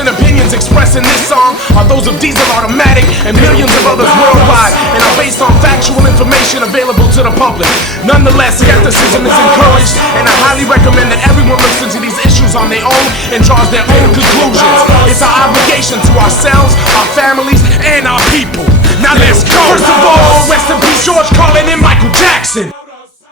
and opinions expressed in this song are those of Dsil Automatic and millions of others worldwide, and are based on factual information available to the public. Nonetheless, skepticism is encouraged, and I highly recommend that everyone looks into these issues on their own and draws their own conclusions. It's our obligation to ourselves, our families, and our people. Now let's go! First of all, rest in peace George Carlin and Michael Jackson.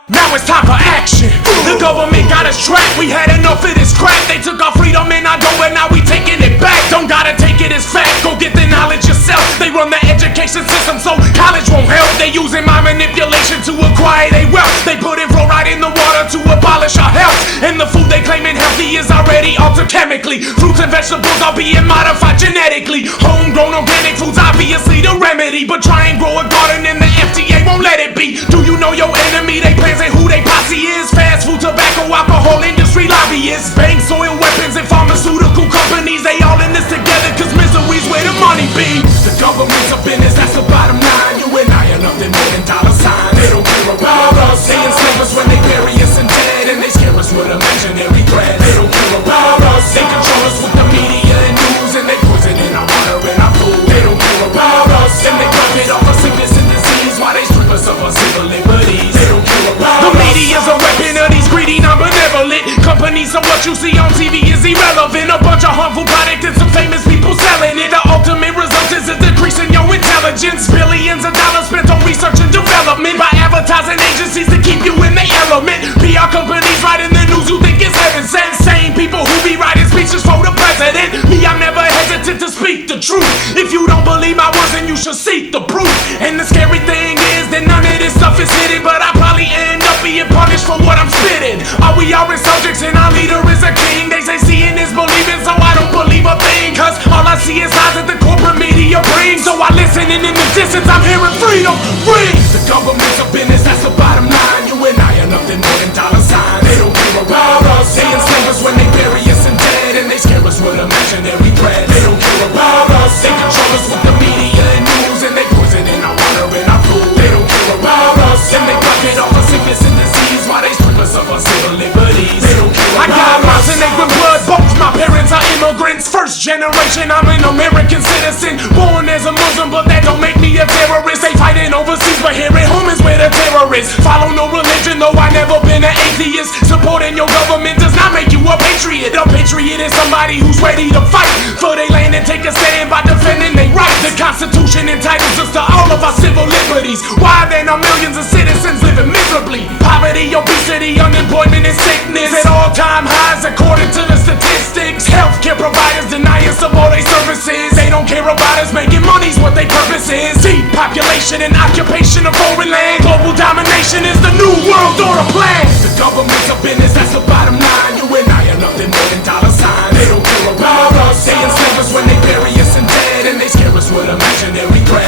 Now it's time for action. The government got us trapped. We had enough of this crap. They took our freedom and our dough, and now we taking it back. Don't gotta take it as fact. Go get the knowledge yourself. They run the education system, so college won't help. They using my manipulation to acquire their wealth. They put in fluoride in the water to abolish our health. And the food they claiming healthy is already altered chemically. Fruits and vegetables are being modified genetically. Homegrown organic foods obviously the remedy, but try and grow a garden and the FDA won't let it be. Do you know your enemy? They plans and who they posse is. Fast food, tobacco, alcohol industry lobbyists, banks, oil, weapons, and pharmaceutical companies. They all in this together cause misery's where the money be. The government's a business, that's the bottom line. You and I are nothing more than dollar signs. They don't care about us. They enslave us when they bury us in dead, and they scare us with imaginary threats. They don't care about us. They control us with the media and news, and they poison in our water and our food. They don't care about us. And they profit off of sickness and disease while they strip us of our civil liberties. They don't care about us. The media's a weapon of these greedy, non-benevolent companies, so what you see on TV is irrelevant. A bunch of harmful products and some famous people selling it. The ultimate result is a decrease in your intelligence. Billions of dollars spent on research and development by advertising agencies to keep you in the element. PR companies writing the news you think is heaven sent. Same people who be writing speeches for the president. Me, I'm never hesitant to speak the truth. If you don't believe my words, then you should seek the proof. And the scary thing is that none of this stuff is hidden, but I probably end up being punished for what I'm spitting. Are we all subjects and our leader is a king? They say seeing is believing, so I don't believe a thing, cause all I see is lies that the corporate media brings. So I listen, and in the distance I'm hearing freedom ring. The government's a business, that's the bottom line. You and I are nothing more than dollar signs. They don't care about us. They enslave us when they bury us in dead, and they scare us with imaginary threats. They don't care about us. They control us with the media and news, and they poison in our water and our food. They don't care about us. And they profit off of sickness and disease while they strip us of our civil liberties. They don't care about us. I got moms and with blood. Both my parents are immigrants. First generation, I'm an American citizen. Born as a Muslim, but that don't make me a terrorist. They fighting overseas, but here at home is where the terrorists. Follow no religion, though I never been an atheist. Supporting your government does not make you a patriot. A patriot is somebody who's ready to fight for their land and take a stand by defending their rights. The Constitution entitles us to all of our civil liberties. Why then are millions of citizens living miserably? Poverty, obesity, unemployment, and sickness at all-time highs according to the statistics. Healthcare providers deny us of all their services. They don't care about us, making money's what their purpose is. Depopulation and occupation of foreign land. Global domination is the new world order plan. The government's a business, that's the bottom line. You and I are nothing more than dollar signs. They don't care about us. They enslave us when they bury us in dead, and they scare us with imaginary threats.